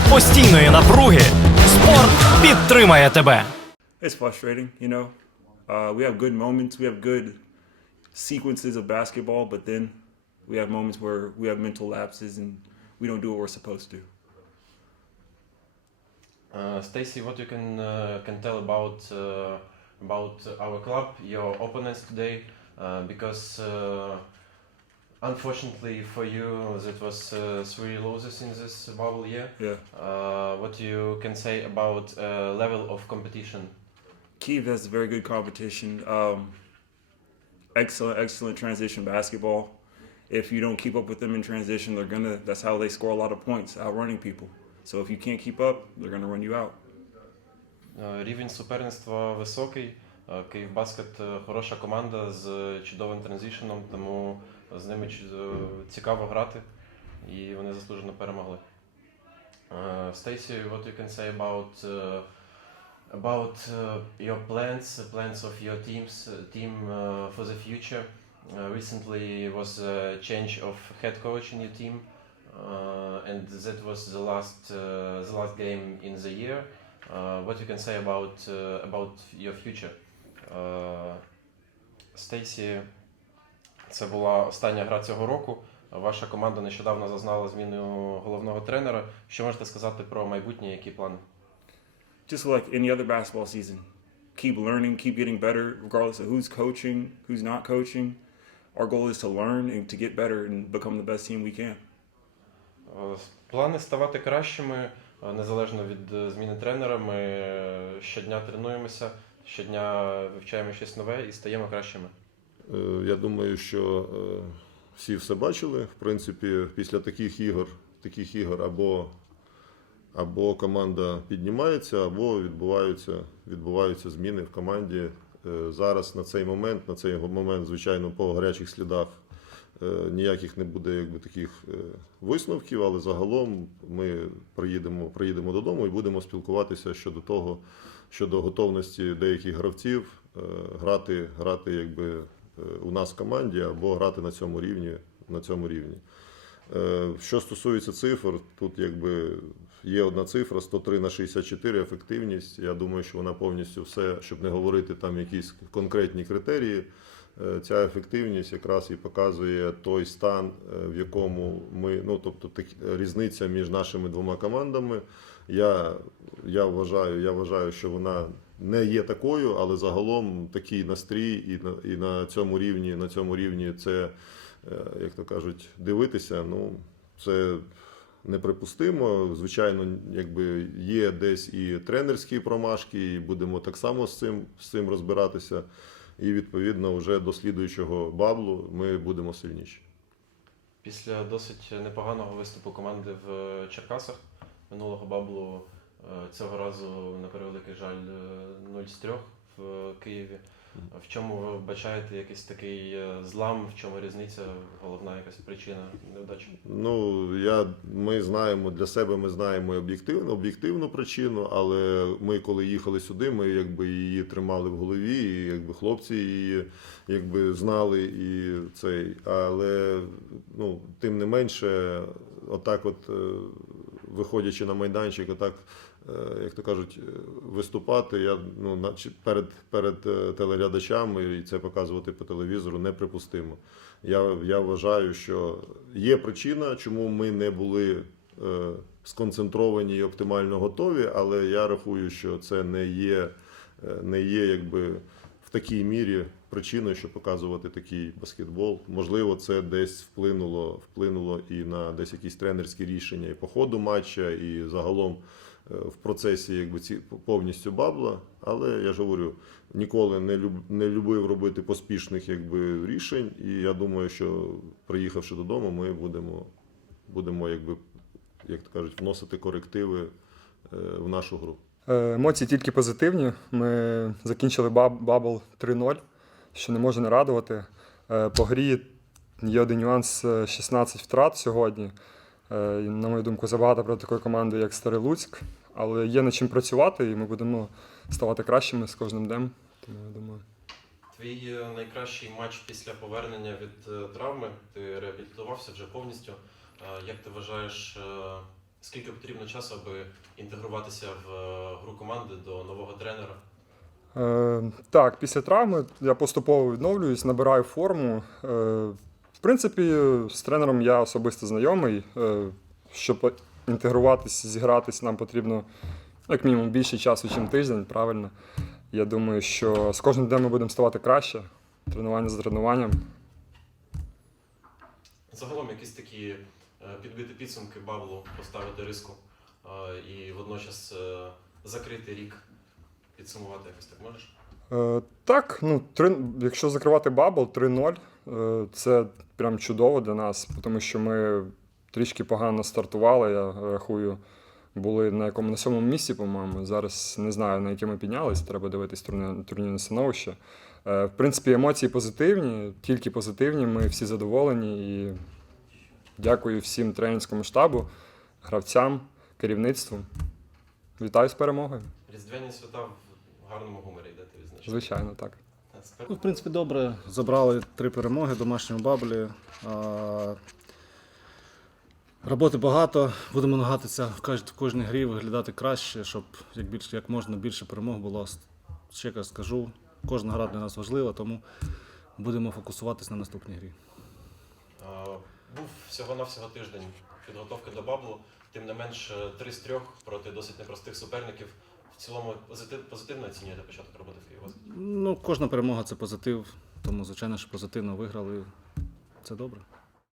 серед постійної напруги спорт підтримає тебе. It's frustrating, you know. Uh, we have good moments, we have good sequences of basketball, but then we have moments where we have mental lapses and we don't do what we're supposed to. Uh, Stacy, what you can uh, can tell about uh, about our club, your opponents today, uh, because uh, unfortunately for you, that was uh, three losses in this bubble year. Yeah. Uh, what you can say about uh, level of competition? Kiev has very good competition. Um, excellent, excellent transition basketball. If you don't keep up with them in transition, they're gonna. That's how they score a lot of points, outrunning people. So if you can't keep up, they're gonna run you out. Е, Рівень суперництва високий. Е, Київбаскет е, хороша команда з чудовим транзішеном, тому з ними чу- е, цікаво грати, і вони заслужено перемогли. Е, Stacy, what you can say about uh, about uh, your plans, plans of your teams, uh, team uh, for the future? Uh, recently was a change of head coach in your team, uh, and that was the last uh, the last game in the year. Uh, what you can say about uh, about your future? Uh, Стейсі, Це була остання гра цього року. Ваша команда нещодавно зазнала зміну головного тренера. Що можете сказати про майбутнє, які плани? Just like any other basketball season, keep learning, keep getting better, regardless of who's coaching, who's not coaching. Our goal is to learn and to get better and become the best team we can. Плани ставати кращими е, незалежно від е, зміни тренера. Ми е, щодня тренуємося, щодня вивчаємо щось нове і стаємо кращими. Е, Я думаю, що е, всі все бачили. В принципі, після таких ігор, таких ігор або, або команда піднімається, або відбуваються, відбуваються зміни в команді. Е, Зараз на цей момент, на цей момент, звичайно, по гарячих слідах ніяких не буде якби, таких висновків, але загалом ми приїдемо, приїдемо додому і будемо спілкуватися щодо того, щодо готовності деяких гравців грати, грати якби, у нас в команді або грати на цьому рівні. На цьому рівні. Е, Що стосується цифр, тут якби є одна цифра 103 на 64 ефективність. Я думаю, що вона повністю все, щоб не говорити там якісь конкретні критерії. Е, Ця ефективність якраз і показує той стан, е, в якому ми, ну тобто так, різниця між нашими двома командами. Я, я, вважаю, я вважаю, що вона не є такою, але загалом такий настрій, і на, і на цьому рівні, на цьому рівні це, е, як то кажуть, дивитися. Ну, це неприпустимо. Звичайно, якби є десь і тренерські промашки, і будемо так само з цим, з цим розбиратися. І відповідно, вже до слідуючого баблу ми будемо сильніші. Після досить непоганого виступу команди в Черкасах минулого баблу е, цього разу, на превеликий жаль, е, 0 з 3 в Києві. В чому ви вбачаєте якийсь такий е, злам, в чому різниця, головна якась причина невдачі? Ну, я, ми знаємо для себе, ми знаємо об'єктивну, об'єктивну причину, але ми, коли їхали сюди, ми якби її тримали в голові, і якби хлопці її якби знали і цей. Але ну, тим не менше, отак, от е, виходячи на майданчик, отак. е, Як то кажуть, е, виступати я ну на чи- перед перед е, телеглядачами і це показувати по телевізору неприпустимо. Я, я вважаю, що є причина, чому ми не були сконцентровані і оптимально готові, але я рахую, що це не є, не є якби такій мірі причиною, щоб показувати такий баскетбол. Можливо, це десь вплинуло, вплинуло і на десь якісь тренерські рішення і по ходу матча, і загалом е, в процесі якби ці повністю бабла. Але я ж говорю, ніколи не люб, не любив робити поспішних якби рішень. І я думаю, що приїхавши додому, ми будемо, будемо якби, як то кажуть, вносити корективи е, в нашу гру. Е, Емоції тільки позитивні. Ми закінчили бабл 3-0, що не може не радувати. Е, По грі є один нюанс: е, 16 втрат сьогодні. Е, На мою думку, забагато проти такої команди, як Старий Луцьк. Але є над чим працювати, і ми будемо ставати кращими з кожним днем. Тому я думаю. Твій е, найкращий матч після повернення від е, травми. Ти реабілітувався вже повністю. Е, Як ти вважаєш, е, Скільки потрібно часу, аби інтегруватися в е, гру команди до нового тренера? Е, так, після травми я поступово відновлююсь, набираю форму. Е, в принципі, з тренером я особисто знайомий. Е, щоб інтегруватись, зігратись, нам потрібно як мінімум більше часу, ніж тиждень, правильно. Я думаю, що з кожним днем ми будемо ставати краще, тренування за тренуванням. Загалом якісь такі підбити підсумки баблу, поставити риску е, і водночас е, закрити рік, підсумувати якось так можеш? Е, так, ну, три, якщо закривати бабл 3-0, е, це прям чудово для нас, тому що ми трішки погано стартували, я рахую, були на якому на сьомому місці, по-моєму. Зараз не знаю, на яке ми піднялись, треба дивитись турні, турнірне становище. Е, в принципі, емоції позитивні, тільки позитивні, ми всі задоволені і дякую всім тренерському штабу, гравцям, керівництву. Вітаю з перемогою. Різдвяні свята в гарному гуморі йдете відзначити. Звичайно, так. Ну, в принципі, добре. Забрали три перемоги в домашньому баблі. А, Роботи багато. Будемо намагатися в кож- в кожній грі виглядати краще, щоб як, більше, як можна більше перемог було. Ще раз скажу, кожна гра для нас важлива, тому будемо фокусуватись на наступній грі. Був всього-навсього тиждень підготовки до баблу, тим не менш е, три з трьох проти досить непростих суперників. В цілому позитив, позитивно оцінюєте початок роботи в Києві? Ну, кожна перемога це позитив, тому, звичайно, що позитивно виграли. Це добре.